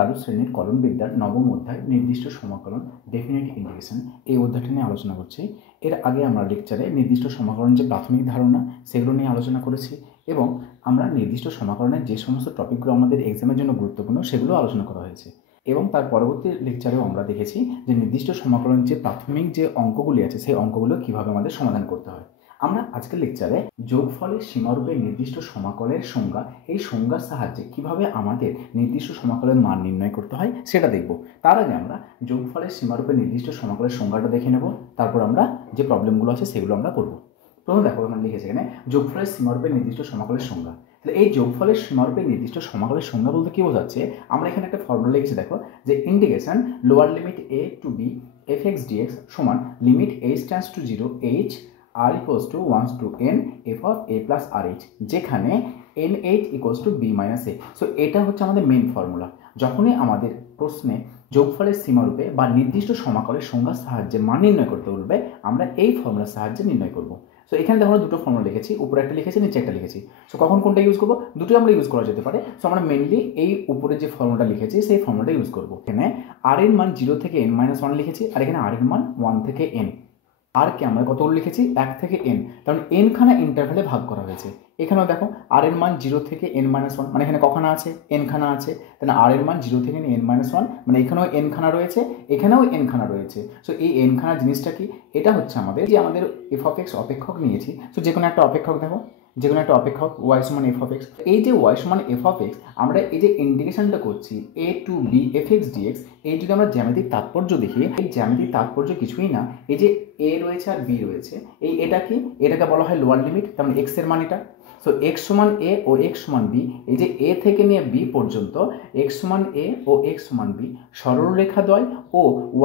দ্বাদশ শ্রেণীর কলন বিদ্যার নবম অধ্যায় নির্দিষ্ট সমাকলন ডেফিনিট ইন্টিগ্রেশন এই অধ্যায়টি নিয়ে আলোচনা করছি। এর আগে আমরা লেকচারে নির্দিষ্ট সমাকলনের যে প্রাথমিক ধারণা সেগুলো নিয়ে আলোচনা করেছি এবং আমরা নির্দিষ্ট সমাকলনের যে সমস্ত টপিকগুলো আমাদের এক্সামের জন্য গুরুত্বপূর্ণ সেগুলো আলোচনা করা হয়েছে এবং তার পরবর্তী লেকচারেও আমরা দেখেছি যে নির্দিষ্ট সমাকলনের যে প্রাথমিক যে অঙ্কগুলি আছে সেই অঙ্কগুলো কীভাবে আমাদের সমাধান করতে হয়। আমরা আজকের লেকচারে যোগফলের সীমারূপে নির্দিষ্ট সমাকলের সংজ্ঞা, এই সংজ্ঞার সাহায্যে কিভাবে আমাদের নির্দিষ্ট সমাকলের মান নির্ণয় করতে হয় সেটা দেখব। তার আগে আমরা যোগফলের সীমারূপে নির্দিষ্ট সমাকলের সংজ্ঞাটা দেখে নেব, তারপর আমরা যে প্রবলেমগুলো আছে সেগুলো আমরা করব। প্রথম দেখো আমরা লিখেছি এখানে যোগফলের সীমারূপে নির্দিষ্ট সমাকলের সংজ্ঞা। তাহলে এই যোগফলের সীমারূপে নির্দিষ্ট সমাকলের সংজ্ঞা বলতে কী বোঝাচ্ছে, আমরা এখানে একটা ফর্মুলা লিখেছি দেখো, যে integration lower limit a to b fx dx সমান limit h tends to 0 h r equals to 1 to n f of a plus rh, যেখানে nh equals to b minus a। So এটা হচ্ছে আমাদের main formula. যখনই আমাদের প্রশ্নে যোগফলের সীমারূপে বা নির্দিষ্ট সমাকলের সংজ্ঞার সাহায্যে মান নির্ণয় করতে বলবে, আমরা এই ফর্মুলার সাহায্যে নির্ণয় করব। সো এখানে দেখো আমরা দুটো ফর্মুলা লিখেছি, উপরে একটা লিখেছি, নিচে একটা লিখেছি। সো কখন কোনটা ইউজ করবো, দুটোই আমরা ইউজ করা যেতে পারে। সো আমরা মেনলি এই উপরে যে ফর্মুলাটা লিখেছি সেই ফর্মুলাটা ইউজ করবো। এখানে r এর মান 0 থেকে n-1 লিখেছি, আর এখানে r এর মান 1 থেকে n। আর কে আমরা কতগুলো লিখেছি, 1 থেকে n, কারণ n খানা ইন্টারভ্যালে ভাগ করা হয়েছে। এখানেও দেখো r এর মান 0 থেকে n-1, মানে এখানে কখানা আছে, n খানা আছে, তাহলে r এর মান 0 থেকে n-1, মানে এখানেও n খানা রয়েছে, এখানেও n খানা রয়েছে। সো এই n খানা জিনিসটা কি, এটা হচ্ছে আমাদের যে আমাদের f of x অপেক্ষক নিয়েছি। সো যে কোনো একটা অপেক্ষক দেখো, যে কোনো একটা অপেক্ষক y সমান f of x। এই যে y সমান f of x, আমরা এই যে ইন্টিগ্রেশনটা করছি a to b fx dx, এই যদি আমরা জ্যামিতিক তাৎপর্য দেখি, এই জ্যামিতিক তাৎপর্য কিছুই না, এই যে a রয়েছে আর b রয়েছে, এটা কি, এটাকে বলা হয় লোয়ার লিমিট, তার মানে x এর মান এটা। সো x সমান a ও x সমান b, এই যে a থেকে নিয়ে b পর্যন্ত x সমান a ও x সমান b সরলরেখা দ্বয় ও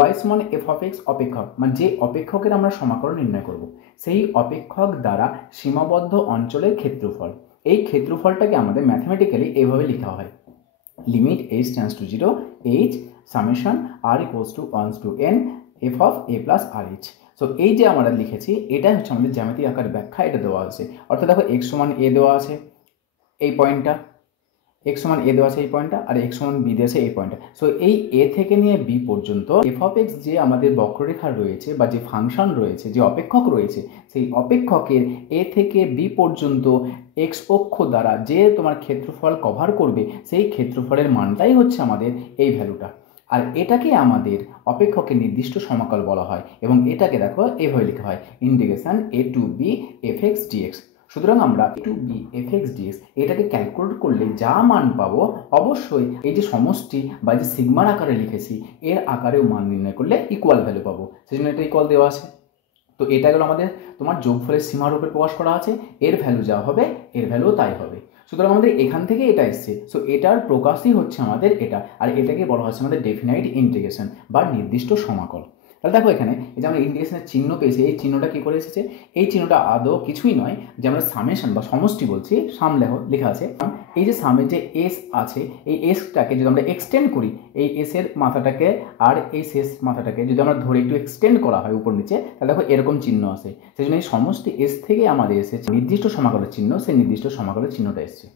y সমান f of x অপেক্ষক, মানে যে অপেক্ষকের আমরা সমাকলন নির্ণয় করব, সেই অপেক্ষক দ্বারা সীমাবদ্ধ অঞ্চলের ক্ষেত্রফল। এই ক্ষেত্রফলটাকে আমাদের ম্যাথমেটিক্যালি এইভাবে লেখা হয়, limit h tends to 0 h summation r equals to 1 to n f of a plus rh। So এই যে আমরা লিখেছি এটা হচ্ছে আমাদের জ্যামিতিক আকার ব্যাখ্যা, এটা দেওয়া আছে। অর্থাৎ দেখো x সমান a দেওয়া আছে এই পয়েন্টটা, x সমান a দেওয়া আছে এই পয়েন্টটা, আর x সমান b দেওয়া আছে এই পয়েন্টটা। সো এই a থেকে নিয়ে b পর্যন্ত f of x যে আমাদের বক্ররেখা রয়েছে বা যে ফাংশন রয়েছে, যে অপেক্ষক রয়েছে, সেই অপেক্ষকের a থেকে b পর্যন্ত x অক্ষ দ্বারা যে তোমার ক্ষেত্রফল কভার করবে, সেই ক্ষেত্রফলের মানটাই হচ্ছে আমাদের এই ভ্যালুটা। আর এটাকে আমাদের অপেক্ষকের নির্দিষ্ট সমাকল বলা হয় এবং এটাকে দেখো এভাবে লেখা হয়, integration a to b fx dx। সুতরাং আমরা a to b fx dx এটাকে ক্যালকুলেট করলে যা মান পাবো, অবশ্যই এই যে সমষ্টি বা যে সিগমার আকারে লিখেছি এর আকারেও মান নির্ণয় করলে ইকুয়াল ভ্যালু পাবো, সেই জন্য এটা ইকুয়াল দেওয়া আছে। তো এটা গেল আমাদের তোমার যোগফলের সীমারূপে প্রকাশ করা আছে, এর ভ্যালু যা হবে এর ভ্যালু তাই হবে। সুতরাং আমাদের এখান থেকে এটা এসছে। সো এটার প্রকাশই হচ্ছে আমাদের এটা, আর এটাকে বলা হচ্ছে আমাদের ডেফিনাইট ইন্টিগ্রেশন বা নির্দিষ্ট সমাকল। তাহলে দেখো এখানে এই যে আমরা ইন্টিগ্রেশনের চিহ্ন পেয়েছি, এই চিহ্নটা কী করে এসেছে, এই চিহ্নটা আদৌ কিছুই নয়, যে আমরা সামেশন বা সমষ্টি বলছি, সাম লেখা আছে। এই যে সামের যে এস আছে, এই এসটাকে যদি আমরা এক্সটেন্ড করি, এই এসের মাথাটাকে আর এই শেষ মাথাটাকে যদি আমরা ধরে একটু এক্সটেন্ড করা হয় উপর নিচে, তাহলে দেখো এরকম চিহ্ন আসে। সেই জন্য এই সমষ্টি এস থেকে আমাদের এসেছে নির্দিষ্ট সমাকলের চিহ্ন, সেই নির্দিষ্ট সমাকলের চিহ্নটা এসছে।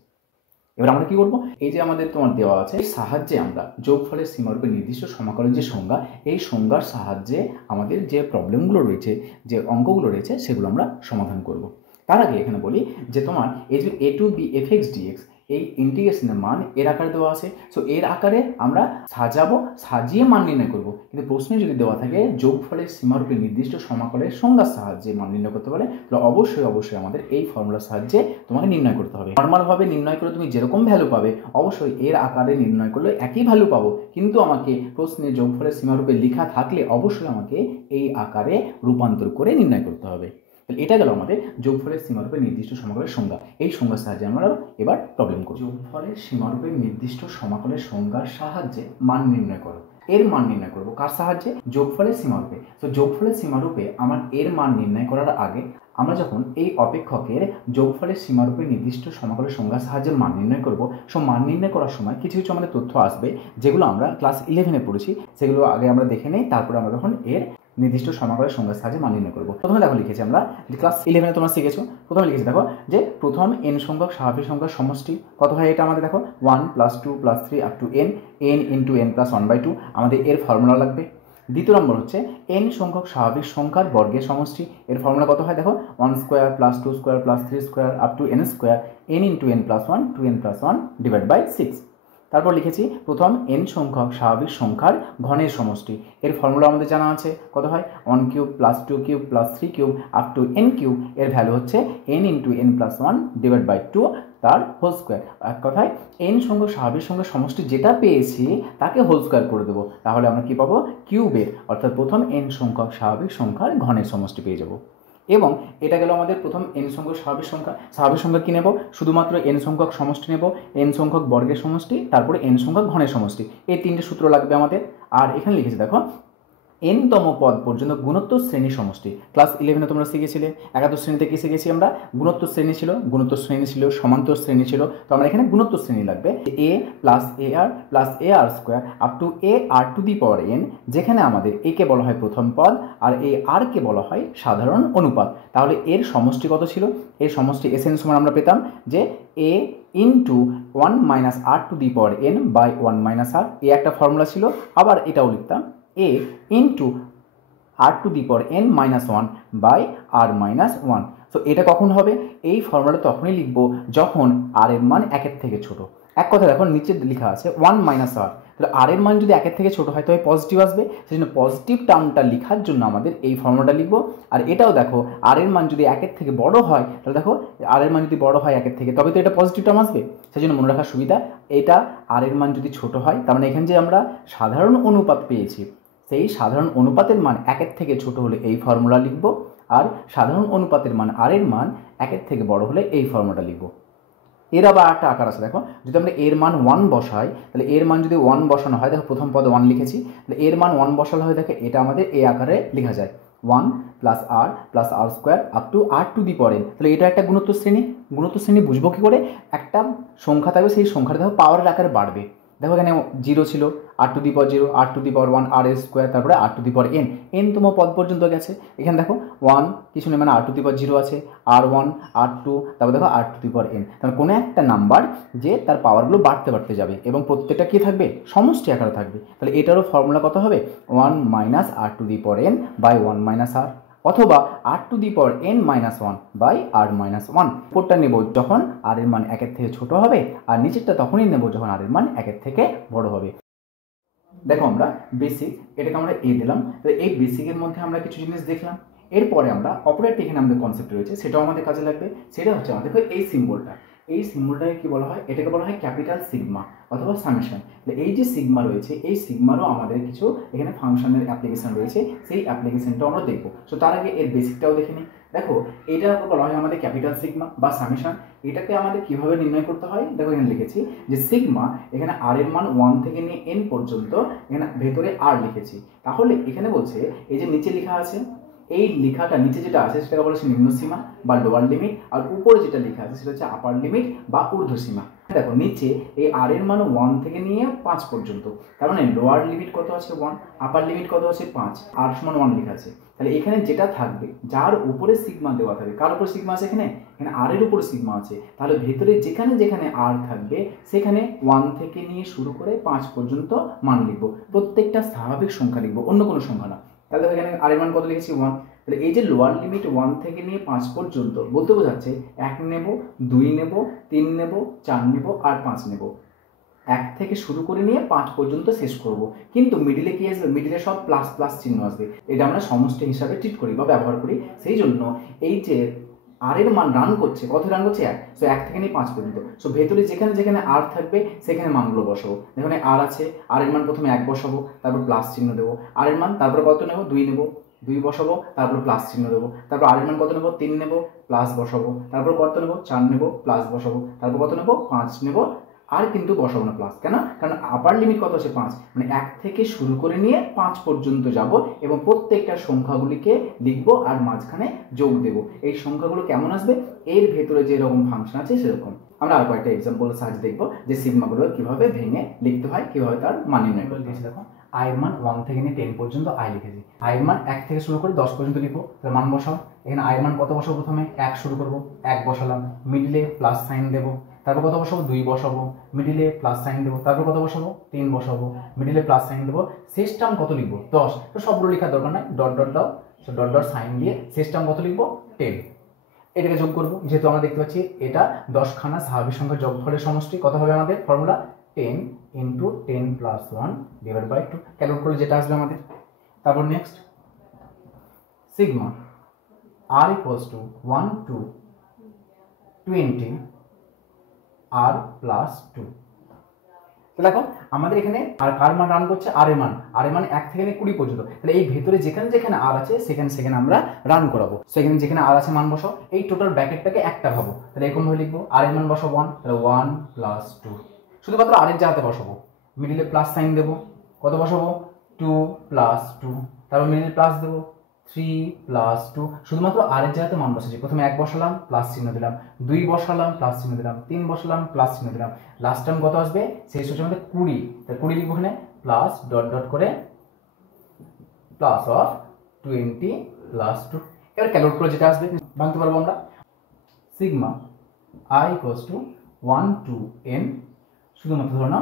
এবার আমরা কি করবো, এই যে আমাদের তোমার দেওয়া আছে এর সাহায্যে আমরা যোগফলের সীমারূপে নির্দিষ্ট সমাকলের যে সংজ্ঞা, এই সংজ্ঞার সাহায্যে আমাদের যে প্রবলেমগুলো রয়েছে, যে অঙ্কগুলো রয়েছে, সেগুলো আমরা সমাধান করব। তার আগে এখানে বলি যে তোমার এই যে a to b fx dx এই ইন্টিগ্রেশনের মান এর আকারে দেওয়া আছে। সো এর আকারে আমরা সাজিয়ে মান নির্ণয় করব। কিন্তু প্রশ্নে যদি দেওয়া থাকে যোগফলের সীমারূপে নির্দিষ্ট সমাকলের সংজ্ঞার সাহায্যে মান নির্ণয় করতে পারে, তাহলে অবশ্যই আমাদের এই ফর্মুলার সাহায্যে তোমাকে নির্ণয় করতে হবে। নর্মালভাবে নির্ণয় করে তুমি যেরকম ভ্যালু পাবে, অবশ্যই এর আকারে নির্ণয় করলে একই ভ্যালু পাবো, কিন্তু আমাকে প্রশ্নে যোগফলের সীমারূপে লেখা থাকলে অবশ্যই আমাকে এই আকারে রূপান্তর করে নির্ণয় করতে হবে। তাহলে এটা গেল আমাদের যোগফলের সীমারূপে নির্দিষ্ট সমাকলের সংজ্ঞা। এই সংজ্ঞার সাহায্যে আমরা এবার প্রবলেম করি। যোগফলের সীমারূপে নির্দিষ্ট সমাকলের সংজ্ঞার সাহায্যে মান নির্ণয় করো। এর মান নির্ণয় করবো কার সাহায্যে, যোগফলের সীমারূপে। তো যোগফলের সীমারূপে আমার এর মান নির্ণয় করার আগে আমরা যখন এই অপেক্ষকের যোগফলের সীমারূপে নির্দিষ্ট সমাকলের সংজ্ঞার সাহায্যে মান নির্ণয় করব, সো মান নির্ণয় করার সময় কিছু কিছু আমাদের তথ্য আসবে যেগুলো আমরা ক্লাস 11-এ পড়েছি, সেগুলো আগে আমরা দেখে নেই, তারপরে আমরা তখন এর নির্দিষ্ট সমাকলনের সংখ্যার সাহায্যে মান নির্ণয় করবো। প্রথমে দেখো লিখেছি আমরা, ক্লাস 11 তোমরা শিখেছো, প্রথমে লিখেছি দেখো যে প্রথম n সংখ্যক স্বাভাবিক সংখ্যার সমষ্টি কত হয়, এটা আমাদের দেখো 1 + 2 + 3 up to n × n + 1/2, আমাদের এর ফর্মুলা লাগবে। দ্বিতীয় নম্বর হচ্ছে n সংখ্যক স্বাভাবিক সংখ্যার বর্গের সমষ্টি, এর ফর্মুলা কত হয় দেখো 1² + 2² + 3² up to n² n × n + 1 2n + 1 / 6। তারপর লিখেছি প্রথম n সংখ্যক স্বাভাবিক সংখ্যার ঘনের সমষ্টি, এর ফর্মুলা আমাদের জানা আছে, কত হয় 1³ + 2³ + 3³ up to n³, এর ভ্যালু হচ্ছে n × n + 1 / 2 তার হোল স্কোয়ার। এক কথায় n সংখ্যক স্বাভাবিক সংখ্যার সমষ্টি যেটা পেয়েছি তাকে হোল স্কোয়ার করে দেবো, তাহলে আমরা কি পাবো কিউবের, অর্থাৎ প্রথম n সংখ্যক স্বাভাবিক সংখ্যার ঘনের সমষ্টি পেয়ে যাবো। এবং এটা গেল আমাদের প্রথম n সংখ্যক স্বাভাবিক সংখ্যা কি নেব, শুধুমাত্র n সংখ্যক সমষ্টি নেব, n সংখ্যক বর্গের সমষ্টি, তারপরে n সংখ্যক ঘনের সমষ্টি, এই তিনটে সূত্র লাগবে আমাদের। আর এখানে লিখেছি দেখো n-তম পদ পর্যন্ত গুণোত্তর শ্রেণী সমষ্টি, ক্লাস 11 তোমরা শিখেছিলে, 11 শ্রেণীতে কি শিখেছি আমরা, গুণোত্তর শ্রেণী ছিল, সমান্তর শ্রেণী ছিল, তো আমরা এখানে গুণোত্তর শ্রেণী লাগবে a + ar + ar² up to ar⁴n, যেখানে আমাদের a কে বলা হয় প্রথম পদ আর ar কে বলা হয় সাধারণ অনুপাত। তাহলে এর সমষ্টি কত ছিল, এর সমষ্টি SN সমান আমরা পেতাম যে a × 1 - r⁴n / 1 - r, এ একটা ফর্মুলা ছিল। আবার এটাও লিখতাম a × r⁴n - 1 / r-1। সো এটা কখন হবে, এই ফর্মুলাটা তখনই লিখব যখন r এর মান 1 থেকে ছোট। এক কথা দেখো নিচে লেখা আছে 1 - r, তাহলে r এর মান যদি 1 থেকে ছোট হয় তবে পজিটিভ আসবে, সেজন্য পজিটিভ টার্মটা লেখার জন্য আমাদের এই ফর্মুলাটা লিখব। আর এটাও দেখো r এর মান যদি 1 থেকে বড় হয়, তাহলে দেখো r এর মান যদি বড় হয় 1 থেকে, তবে তো এটা পজিটিভ টার্ম আসবে, সেজন্য মনে রাখার সুবিধা, এটা r এর মান যদি ছোট হয়, তার মানে এখানে যে আমরা সাধারণ অনুপাত পেয়েছি, সেই সাধারণ অনুপাতের মান 1 থেকে ছোট হলে এই ফর্মুলা লিখব, আর সাধারণ অনুপাতের মান r এর মান 1 থেকে বড় হলে এই ফর্মুলাটা লিখব। এর আবার একটা আকার আছে দেখো, যদি আমরা এর মান 1 বসাই, তাহলে এর মান যদি 1 বসানো হয়, দেখো প্রথম পদে 1 লিখেছি, তাহলে এর মান 1 বসানো হয়, দেখো এটা আমাদের এই আকারে লেখা যায় 1 + r + r² up to r⁴n। তাহলে এটা একটা গুণোত্তর শ্রেণী বুঝবো কি করে, একটা সংখ্যা থাকবে, সেই সংখ্যাটা দেখো পাওয়ারের আকারে বাড়বে, দেখো এখানে 0 ছিল, r⁴0 r⁴1 r², তারপরে r⁴n, n-তম পদ পর্যন্ত গেছে। এখানে দেখো 1 কিছু নেই, মানে r⁴0 আছে, r1 r2, তারপর দেখো r⁴n, তাহলে কোনো একটা নাম্বার যে তার পাওয়ারগুলো বাড়তে যাবে এবং প্রত্যেকটা কী থাকবে, সমষ্টি আকারে থাকবে। তাহলে এটারও ফর্মুলা কত হবে 1 - r⁴n / 1 - r, অথবা r⁴n - 1 / r-1। উপরটা নেব যখন r এর মান 1 থেকে ছোট হবে, আর নিচেরটা তখনই নেব যখন r এর মান 1 থেকে বড় হবে। দেখো আমরা বেসিক, এটাকে আমরা এ দিলাম, তো এই বেসিকের মধ্যে আমরা কিছু জিনিস দেখলাম। এরপরে আমরা অপারেটর, এখানে আমাদের কনসেপ্ট রয়েছে, সেটাও আমাদের কাজে লাগবে। সেটা হচ্ছে আমাদের এই সিম্বলটাকে কি বলা হয়, এটাকে বলা হয় ক্যাপিটাল সিগমা অথবা সামেশন। এই যে সিগমা রয়েছে, এই সিগমারও আমাদের কিছু এখানে ফাংশনের অ্যাপ্লিকেশন রয়েছে, সেই অ্যাপ্লিকেশনটাও আমরা দেখবো। সো তার আগে এর বেসিকটাও দেখে নিই। দেখো এটা বলা হয় আমাদের ক্যাপিটাল সিগমা বা সামেশন। এটাকে আমাদের কিভাবে নির্ণয় করতে হয়, দেখো এখানে লিখেছি যে সিগমা, এখানে r এর মান 1 থেকে নিয়ে n পর্যন্ত, এখানে ভেতরে r লিখেছি। তাহলে এখানে বলছে এই যে নিচে লেখা আছে, এই লেখাটা নিচে যেটা আছে সেটাকে বলা হচ্ছে নিম্নসীমা বা লোয়ার লিমিট, আর উপরে যেটা লেখা আছে সেটা হচ্ছে আপার লিমিট বা ঊর্ধ্বসীমা। দেখো নিচে এই r এর মান 1 থেকে নিয়ে 5 পর্যন্ত, তার মানে লোয়ার লিমিট কত আছে 1, আপার লিমিট কত আছে 5, r সমান 1 লেখা আছে। তাহলে এখানে যেটা থাকবে, যার উপরে সিগমা দেওয়া থাকবে, কার উপরে সিগমা আছে, এখানে r এর উপরে সিগমা আছে, তাহলে ভেতরে যেখানে যেখানে r থাকবে সেখানে 1 থেকে নিয়ে শুরু করে 5 পর্যন্ত মান লিখবো, প্রত্যেকটা স্বাভাবিক সংখ্যা লিখবো, অন্য কোনো সংখ্যা না। তাহলে এখানে r এর মান কত লিখেছি 1, তাহলে এই যে লোয়ার লিমিট 1 থেকে নিয়ে 5 পর্যন্ত বলতে বোঝাচ্ছে 1 নেব, 2 নেব, 3 নেব, 4 নেব আর 5 নেব, 1 থেকে শুরু করে নিয়ে 5 পর্যন্ত শেষ করব। কিন্তু মিডিলে কি আসবে, মিডিলে সব প্লাস প্লাস চিহ্ন আসবে, এটা আমরা সমষ্টি হিসাবে ট্রিট করি বা ব্যবহার করি। সেই জন্য এই যে r এর মান রান করছে, কত রান করছে 1, সো 1 থেকে নিয়ে 5 পর্যন্ত। সো ভেতরে যেখানে যেখানে r থাকবে সেখানে মানগুলো বসাবো। এখানে r আছে, r এর মান প্রথমে 1 বসাবো, তারপর প্লাস চিহ্ন দেবো, r এর মান তারপর কত নেব 2 নেব, 2 বসাবো, তারপর প্লাস চিহ্ন দেবো, তারপর r এর মান কত নেব 3 নেব, প্লাস বসাবো, তারপর কত নেব 4 নেব, প্লাস বসাবো, তারপর কত নেব 5 নেব, আর কিন্তু বসাবো না প্লাস। কেন? কারণ আপার লিমিট কত আছে 5, মানে 1 থেকে শুরু করে নিয়ে 5 পর্যন্ত যাব এবং প্রত্যেকটা সংখ্যাগুলিকে লিখবো আর মাঝখানে যোগ দেব। এই সংখ্যাগুলো কেমন আসবে? এর ভেতরে যেরকম ফাংশন আছে সেরকম। আমরা আর কয়েকটা এক্সাম্পলের সাহায্যে দেখবো যে সিগমাগুলো কিভাবে ভেঙে লিখতে হয়, কিভাবে তার মান নির্ণয় করতে হয়। দেখো আয়ের মান 1 থেকে নিয়ে 10 পর্যন্ত আয় লিখেছি। আয়ের মান 1 থেকে শুরু করে 10 পর্যন্ত লিখবো, তাহলে মান বসাও। এখানে আয়ের মান কত বসাবো? প্রথমে 1 শুরু করবো, 1 বসালাম, মিডিলে প্লাস সাইন দেবো, তারপর কত বসাবো? 2 বসাবো, মিডিলে প্লাস সাইন দেবো, তারপর কত বসাবো? 3 বসাবো, মিডিলে প্লাস সাইন দেবো। শেষ টার্ম কত লিখবো? 10। তো সবগুলো লেখার দরকার নাই, ডট ডট দাও, ডট ডট সাইন দিয়ে শেষ টার্ম কত লিখবো? 10। এটাকে যোগ করবো, যেহেতু আমরা দেখতে পাচ্ছি এটা 10 খানা স্বাভাবিক সংখ্যার যোগফলের সমষ্টি। কত হবে আমাদের ফর্মুলা? 10 × 10 + 1 / 2। ক্যালকুলেট করলে যেটা আসবে আমাদের। তারপর next sigma r = 1 to 20 r + 2। তো দেখো আমাদের এখানে আর কার মান রান করছে? আর এর মান। আর এর মান 1 থেকে 20 পর্যন্ত। তাহলে এই ভেতরে যেখানে যেখানে আর আছে সেখানে সেখানে আমরা রান করাবো। সেখানে যেখানে আর আছে মান বসাও, এই টোটাল ব্র্যাকেটটাকে একটা ভাবো। তাহলে এরকম ভাবে লিখবো, আর এর মান বসাবো 1, তাহলে 1 + 2। শুধুমাত্র আর এর জায়গাতে বসাবো, মিডিলে প্লাস সাইন দেবো, কত বসাবো? 2 + 2, তারপর মিডিলে প্লাস দেবো 3 + 2। শুধুমাত্র আর এর জায়গাতে মান বসাচ্ছি। প্রথমে 1 বসালাম, প্লাস চিহ্ন দিলাম, 2 বসালাম, প্লাস চিহ্ন দিলাম, 3 বসালাম, প্লাস চিহ্ন দিলাম। লাস্ট টার্ম কত আসবে? শেষ হচ্ছে আমাদের 20। তাহলে 20 লিখবো এখানে, প্লাস ডট ডট করে প্লাস অফ 20 + 2। এবার ক্যালকুলেট করে যেটা আসবে ভাঙতে পারবো আমরা। সিগমা i = 1 to n, শুধুমাত্র ধরো না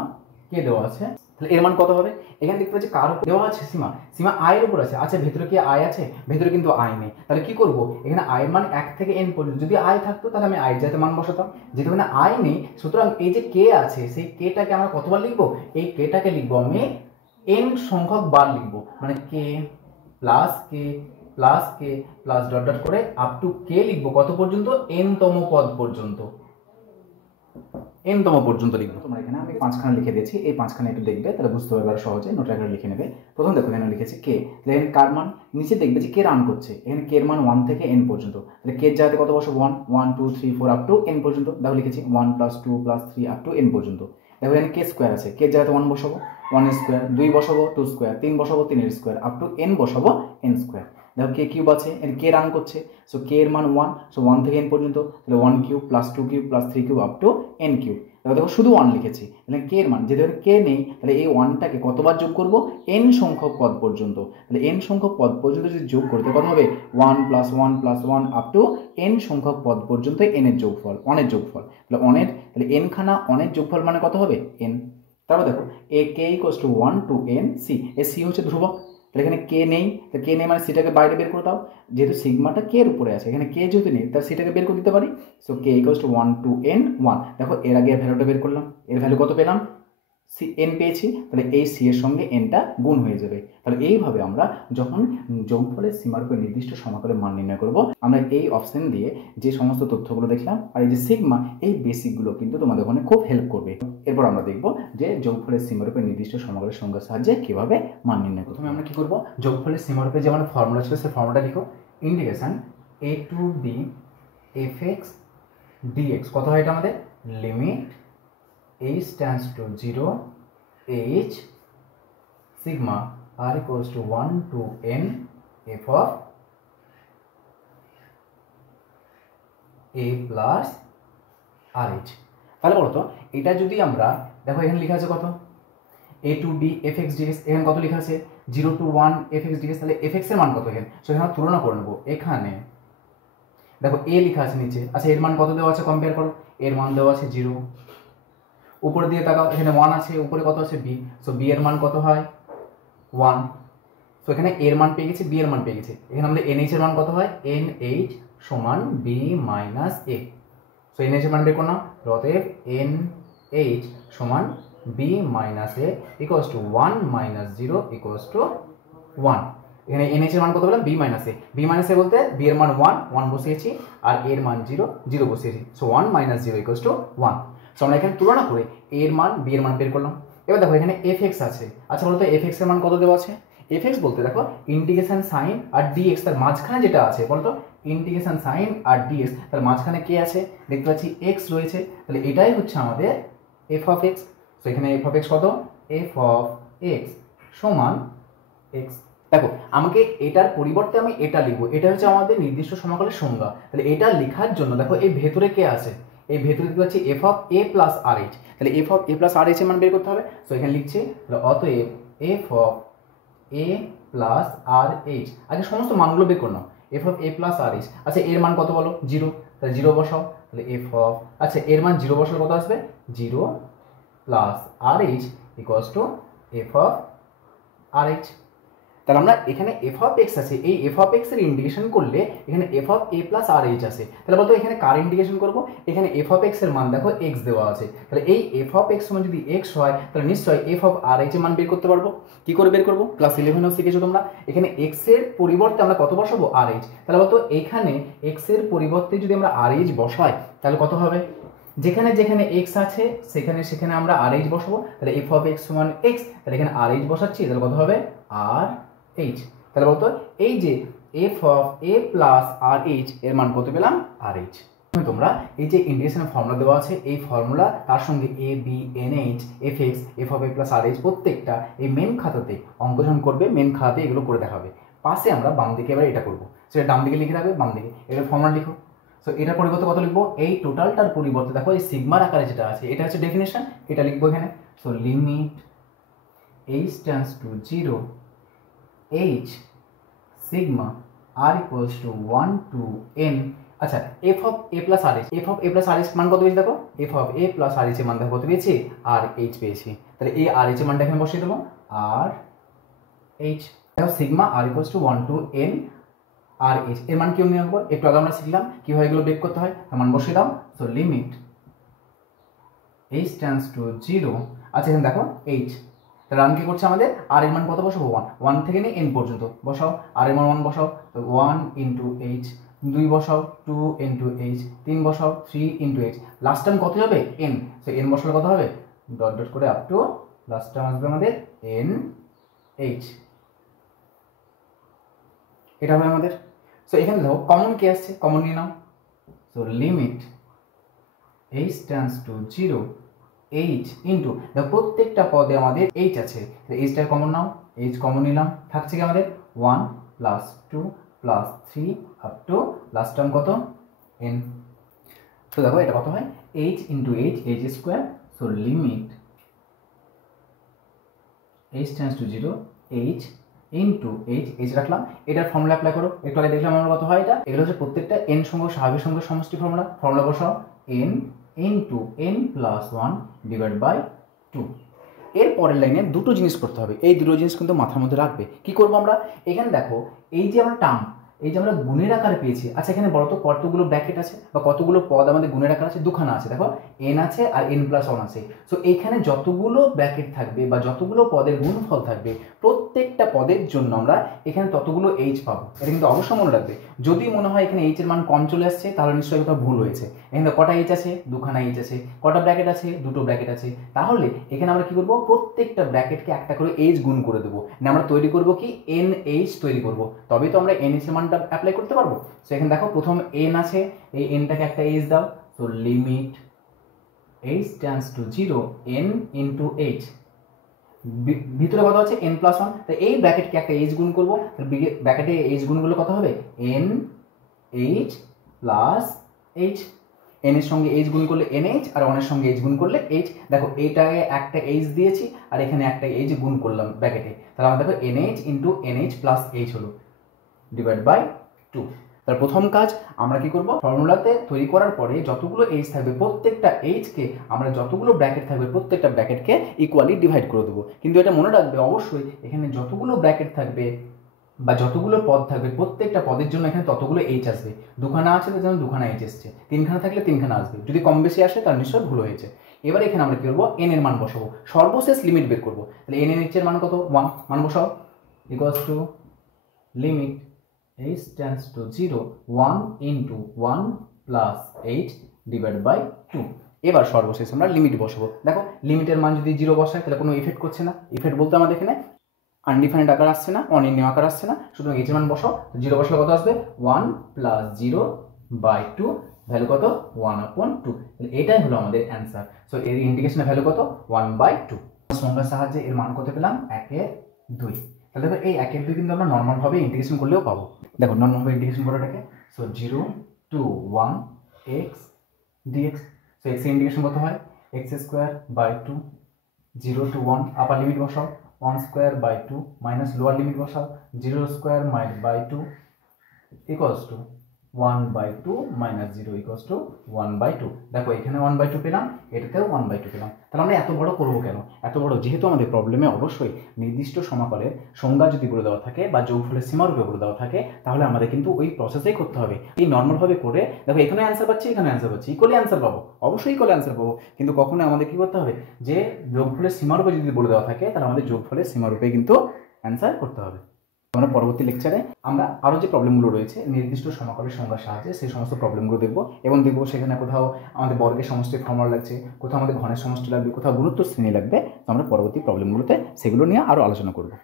কে দেওয়া আছে, তাহলে এর মান কত হবে? এখানে দেখতে পাচ্ছি কার উপর দেওয়া আছে? সীমা। সীমা আয়ের উপর আছে। আচ্ছা ভেতরে কি আয় আছে? ভেতরে কিন্তু আয় নেই। তাহলে কি করব? এখানে আয়ের মান 1 থেকে n পর্যন্ত। যদি আয় থাকতো তাহলে আমি আয়ের জায়গাতে মান বসাতাম। যেহেতু এখানে আয় নেই, সুতরাং এই যে কে আছে সেই কেটাকে আমরা কতবার লিখবো? এই কেটাকে লিখবো আমি n সংখ্যক বার লিখবো, মানে k plus k plus k plus dot dot করে আপ টু কে লিখবো কত পর্যন্ত? n তম পদ পর্যন্ত। n তম পর্যন্ত লিখবো। তোমরা এখানে আমি 5খানা লিখে দিয়েছি, এই 5খানা একটু দেখবে, তাহলে বুঝতে পারবে আর সহজে। নোট আকারে লিখে নেবে। প্রথম দেখো এখানে লিখেছি কে, তাহলে এখানে কার মান? নিচে দেখবে যে কে রান করছে। এখানে কে এর মান 1 থেকে n পর্যন্ত। তাহলে কে এর জায়গাতে কত বসাবো? 1 1 2 3 4 আপ টু n পর্যন্ত। দেখো লিখেছি 1 + 2 + 3 আপ টু n পর্যন্ত। দেখো এখানে কে স্কোয়ার আছে, কে এর জায়গাতে 1 বসাবো, 1 স্কোয়ার, 2 বসাবো 2 স্কোয়ার, 3 বসাবো 3 এর স্কোয়ার, আপ টু n বসাবো n স্কোয়ার। দেখো কে কিউব আছে, এর কে রান করছে, সো কে এর মান 1, সো 1 থেকে n পর্যন্ত, তাহলে 1 cube + 2 cube + 3 cube up to n cube. দেখো শুধু 1 লিখেছি, তাহলে কে এর মান, যেহেতু কে নেই তাহলে এই 1টাকে কতবার যোগ করব? n সংখ্যক পদ পর্যন্ত। তাহলে n সংখ্যক পদ পর্যন্ত যদি যোগ করতে কত হবে? 1 + 1 + 1 আপ টু n সংখ্যক পদ পর্যন্ত n এর যোগফল, 1 এর যোগফল। তাহলে 1 এর, তাহলে n খানা 1 এর যোগফল মানে কত হবে? n। তারপর দেখো a k = 1 to n c, এই c হচ্ছে ধ্রুবক। তাহলে এখানে কে নেই, তাহলে কে নেই মানে সিটাকে বাইরে বের করে দাও। যেহেতু সিগমাটা কে এর উপরে আছে, এখানে কে যেহেতু নেই তার সিটাকে বের করে দিতে পারি। So K = 1 to n 1। দেখো এর আগে ভ্যালুটা বের করলাম, এর ভ্যালু কত পেলাম? সি এন পেয়েছি, তাহলে এই সি এর সঙ্গে এনটা গুণ হয়ে যাবে। তাহলে এইভাবে আমরা যখন যোগফলের সীমারূপে নির্দিষ্ট সমাকলের মান নির্ণয় করব, আমরা এই অপশন দিয়ে যে সমস্ত তথ্যগুলো দেখলাম আর এই যে সিগমা, এই বেসিকগুলো কিন্তু তোমাদের ওখানে খুব হেল্প করবে। এরপর আমরা দেখব যে যোগফলের সীমারূপে নির্দিষ্ট সমাকলের সংখ্যার সাহায্যে কিভাবে মান নির্ণয় করব। প্রথমে আমরা কি করব? যোগফলের সীমারূপে যে আমাদের ফর্মুলা ছিল সেই ফর্মুলাটা লিখো। Integration a to b fx dx, কত হয় এটা আমাদের? Limit h tends to 0 h sigma r = 1 to n f of a plus rh। তাহলে বলো তো এটা যদি আমরা দেখো এখানে লেখা আছে কত? a to b fx dx, এখানে কত লেখা আছে? 0 to 1 fx dx। তাহলে fx এর মান কত এখানে? সো এখানে তুলনা করে নেবো। এখানে দেখো a লেখা আছে নিচে, আচ্ছা এর মান কত দেওয়া আছে? কম্পেয়ার করো। এর মান দেওয়া আছে 0। উপরে দিয়ে তাকাও, এখানে 1 আছে, উপরে কত আছে? b। সো b এর মান কত হয়? 1। সো এখানে এর মান পেয়ে গেছি, b এর মান পেয়ে গেছি। এখানে আমাদের nh এর মান কত হয়? nh = b - a। So nh এর মান বের করো না। অতএব nh = b - a = 1 - 0 = 1। এখানে nh এর মান কত বললাম? b - a। b - a বলতে b এর মান 1 1 বসিয়েছি, আর এর মান 0 0 বসিয়েছি। সো 1 - 0 = 1। সো আমরা এখানে তুলনা করে এর মান b এর মান বের করলাম। এবার দেখো এখানে fx আছে। আচ্ছা বলতো fx এর মান কত দেওয়া আছে? fx বলতে দেখো ইন্টিগ্রেশন সাইন আর dx, তার মাঝখানে যেটা আছে বলতো ইন্টিগ্রেশন সাইন আর dx, তার মাঝখানে কে আছে? দেখতে পাচ্ছি x রয়েছে। তাহলে এটাই হচ্ছে আমাদের এফ অফ এক্স। তো এখানে এফ অফ এক্স কত, এফ অফ এক্স সমান এক্স। দেখো আমাকে এটার পরিবর্তে আমি এটা লিখবো, এটা হচ্ছে আমাদের নির্দিষ্ট সমাকলের সংজ্ঞা। তাহলে এটা লেখার জন্য দেখো এই ভেতরে কে আছে, এই ভেতরে কি হচ্ছে f of A plus R H. তাহলে f of A plus R H এর মান বের করতে হবে। তো এখানে লিখছি অতএব f of A plus R h. আগে সমস্ত মানগুলো বের করে নাও। F of A plus R h, আচ্ছা এর মান কত বলো, জিরো। তাহলে জিরো বসাও। তাহলে এফ অফ, আচ্ছা এর মান জিরো বসালে কত আসবে, zero plus R H equals to F of R H. তাহলে আমরা এখানে এফ অফ এক্স আছে, এই এফ অফ এক্স এর ইন্ডিকেশন করলে এখানে F of A plus R H আছে। তাহলে বলতো এখানে কার ইন্ডিকেশন করবো, এখানে এফ অফ এক্স এর মান দেখো এক্স দেওয়া আছে। তাহলে এই এফ অফ এক্স সমান যদি এক্স হয় তাহলে নিশ্চয়ই এফ অফ আর এইচ এর মান বের করতে পারবো। কি করে বের করবো, ক্লাস 11 শিখেছো তোমরা। এখানে এক্স এর পরিবর্তে আমরা কত বসাবো, আর এইচ। তাহলে বলতো এখানে এক্স এর পরিবর্তে যদি আমরা আর এইচ বসাই তাহলে কত হবে, যেখানে যেখানে এক্স আছে সেখানে সেখানে আমরা আর এইচ বসাবো। তাহলে এফ অফ এক্স সমান এক্স, তাহলে এখানে আর এইচ বসাচ্ছি, তাহলে কত হবে আর এইচ। তাহলে বলতো এই যে F of A plus R H এর মান কত পেলাম, আর এইচ। তোমরা এই যে ইন্টিগ্রেশনের ফর্মুলা দেওয়া আছে, এই ফর্মুলা তার সঙ্গে a b n h f x f of A plus R h প্রত্যেকটা এই মেন খাতাতে অঙ্কন করবে, মেন খাতাতে এগুলো করে দেখাবে। পাশে আমরা বাম দিকে এবার এটা করবো, সেটা ডান দিকে লিখে রাখবে, বাম দিকে এটা ফর্মুলা লিখো। সো এটার পরিবর্তে কত লিখবো, এই টোটালটার পরিবর্তে দেখো এই সিগমার আকারে যেটা আছে এটা হচ্ছে ডেফিনেশন, এটা লিখবো এখানে। So limit H tends to 0 H sigma R equals to 1 to n। আচ্ছা F of A plus R H, F of A plus R H মান কত পেয়েছি দেখো, F of A plus R H এর মান দেখো কত পেয়েছি, আর এইচ পেয়েছি। তাহলে এই আর এইচ এর মানটা এখানে বসিয়ে দেবো, আর এইচ। দেখো sigma R equals to 1 to n R H এর মান কি নিয়ে রাখবো, একটু আগে আমরা শিখলাম কিভাবে এগুলো বের করতে হয়, তার মান বসিয়ে দাও। So limit H tends to 0, আচ্ছা এখানে দেখো এইচ, তাহলে আমি কি করছি আমাদের আর এর মান কত বসাবো, 1 থেকে নিয়ে n পর্যন্ত বসাও, আর এর মান 1 বসাও, 1 ইন্টু এইচ, 2 বসাও 2 ইন্টু এইচ, 3 বসাও 3 ইন্টু এইচ, লাস্ট টার্ম কত হবে n। সো n বসালে কত হবে, ডট ডট করে আপ টু লাস্ট টার্ম আসবে আমাদের n এইচ, এটা হবে আমাদের। সো এখানে দেখো কমন কি আসছে, কমন নিয়ে নাও। So limit H tends to 0 h into, দেখো প্রত্যেকটা পদে আমাদের এইচ আছে, এইচটা কমন নাও, এইচ কমন নিলাম, থাকছে কি আমাদের 1 plus 2 plus 3 up to last term কত n। তো দেখো এটা কত হয়, h into h, h square. So limit H tends to 0 h into h, h রাখলাম, এটার ফর্মুলা অ্যাপ্লাই করো। একটু আগে দেখলাম আমরা কত হয় এটা, এগুলো হচ্ছে প্রত্যেকটা n সংখ্যক স্বাভাবিক সংখ্যার সমষ্টি ফর্মুলা। ফর্মুলা বসাও n into n plus 1 divide by 2। এর পরের লাইনে দুটো জিনিস করতে হবে, এই দুটো জিনিস কিন্তু মাথার মধ্যে রাখবে। কি করবো আমরা, এখানে দেখো এই যে আমরা টার্ম, এই যে আমরা গুণের আকারে পেয়েছি, আচ্ছা এখানে বড় তো কতগুলো ব্র্যাকেট আছে বা কতগুলো পদ আমাদের গুণের আকার আছে, দুখানা আছে, দেখো n আছে আর n প্লাস 1 আছে। সো এইখানে যতগুলো ব্র্যাকেট থাকবে বা যতগুলো পদের গুণফল থাকবে প্রত্যেকটা পদের জন্য আমরা এখানে ততগুলো এইচ পাবো, এটা কিন্তু অবশ্যই মনে রাখবে। যদি মনে হয় এখানে এইচ এর মান কম চলে আসছে তাহলে নিশ্চয়ই কোথাও ভুল হয়েছে। এখানে কটা এইচ আছে, দুখানা এইচ আছে, কটা ব্র্যাকেট আছে, দুটো ব্র্যাকেট আছে, তাহলে এখানে আমরা কি করবো, প্রত্যেকটা ব্র্যাকেটকে একটা করে এইচ গুণ করে দেবো, না আমরা তৈরি করবো কি এন এইচ তৈরি করবো, তবেই তো আমরা এন এইচ এর মানটা অ্যাপ্লাই করতে পারবো। সো এখানে দেখো প্রথম এন আছে, এই এনটাকে একটা এইচ দাও। So limit H tends to 0 n into H, ভিতরে কত আছে n প্লাস 1, তাই এই ব্র্যাকেটকে একটা এইচ গুণ করবো, ব্র্যাকেটে এইচ গুণগুলো কত হবে n H plus H, n এর সঙ্গে এইচ গুণ করলে nh আর 1 এর সঙ্গে এইচ গুণ করলে h। দেখো এইটাকে একটা এইচ দিয়েছি আর এখানে একটা এইচ গুণ করলাম ব্র্যাকেটে, তাহলে আমরা দেখো nh into nh plus H হলো ডিভাইড বাই 2। তার প্রথম কাজ আমরা কি করব, ফর্মুলাতে তৈরি করার পরে যতগুলো এইচ থাকবে প্রত্যেকটা এইচকে আমরা যতগুলো ব্র্যাকেট থাকবে প্রত্যেকটা ব্র্যাকেটকে ইকুয়ালি ডিভাইড করে দেবো। কিন্তু এটা মনে রাখবে অবশ্যই এখানে যতগুলো ব্র্যাকেট থাকবে বা যতগুলো পদ থাকবে প্রত্যেকটা পদের জন্য এখানে ততগুলো এইচ আসবে। দুখানা আছে তার জন্য দুখানা এইচ এসছে, তিনখানা থাকলে তিনখানা আসবে, যদি কম বেশি আসে তার নিশ্চয় ভুল হয়েছে। এবার এখানে আমরা কি করবো, এন এর মান বসাবো, সর্বশেষ লিমিট বের করবো। তাহলে এন এর এইচ এর মান কত, 1, মান বসাও equals to limit h tends to 0 1 into 1 plus h divided by 2। এবার সর্বশেষ আমরা লিমিট বসাবো। দেখো লিমিটের মান যদি 0 বসাই তাহলে কোনো ইফেক্ট করছে না, ইফেক্ট বলতে আমাদের এখানে আনডিফাইন্ড আকার আসছে না, অনির্ণয় আকার আসছে না, সুতরাং h এর মান বসাও। 0 বসালে কত আসবে, 1 plus 0 by 2 ভ্যালু কত 1/2, এটাই হলো আমাদের অ্যান্সার। সো এর ইন্টিগ্রেশনের ভ্যালু কত 1/2। সংখ্যার সাহায্যে এর মান কত পেলাম 1/2। তাহলে দেখো এই 1/2 কিন্তু আমরা নর্মালভাবে ইন্টিগ্রেশন করলেও পাবো। দেখো নর্মালভাবে ইন্টিগ্রেশন করে এটাকে, so 0 to 1 x dx। So x এর ইন্টিগ্রেশন কত হয় x²/2, 0 to 1 আপার লিমিট বসাও 1/2 মাইনাস লোয়ার লিমিট বসাও 0² equals to 1/2 minus 0 equals to 1/2। দেখো এখানে 1/2 পেলাম, এটাতেও 1/2 পেলাম। তাহলে আমরা এত বড় করবো কেন? এত বড় যেহেতু আমাদের প্রবলেমে অবশ্যই নির্দিষ্ট সমাকলের সংজ্ঞা যদি বলে দেওয়া থাকে বা যোগফলের সীমারূপে বলে দেওয়া থাকে, তাহলে আমাদের কিন্তু ওই প্রসেসেই করতে হবে। এই নর্মালভাবে করে দেখো এখানে অ্যান্সার পাচ্ছি, এখানে অ্যান্সার পাচ্ছি, ইকুয়ালি অ্যান্সার পাবো, অবশ্যই ইকুয়ালি অ্যান্সার পাবো। কিন্তু কখনো আমাদের কি করতে হবে, যে যোগফলের সীমারূপে যদি বলে দেওয়া থাকে তাহলে আমাদের যোগফলের সীমারূপে কিন্তু অ্যান্সার করতে হবে। আমরা পরবর্তী লেকচারে আমরা আরও যে প্রবলেমগুলো রয়েছে নির্দিষ্ট সমাকলের সংজ্ঞার সাহায্যে সেই সমস্ত প্রবলেমগুলো দেখবো, এবং দেখবো সেখানে কোথাও আমাদের বর্গের সমষ্টির ফর্মুলা লাগছে, কোথাও আমাদের ঘনের সমষ্টি লাগবে, কোথাও গুরুত্ব শ্রেণী লাগবে। তো আমরা পরবর্তী প্রবলেমগুলোতে সেগুলো নিয়ে আরও আলোচনা করবো।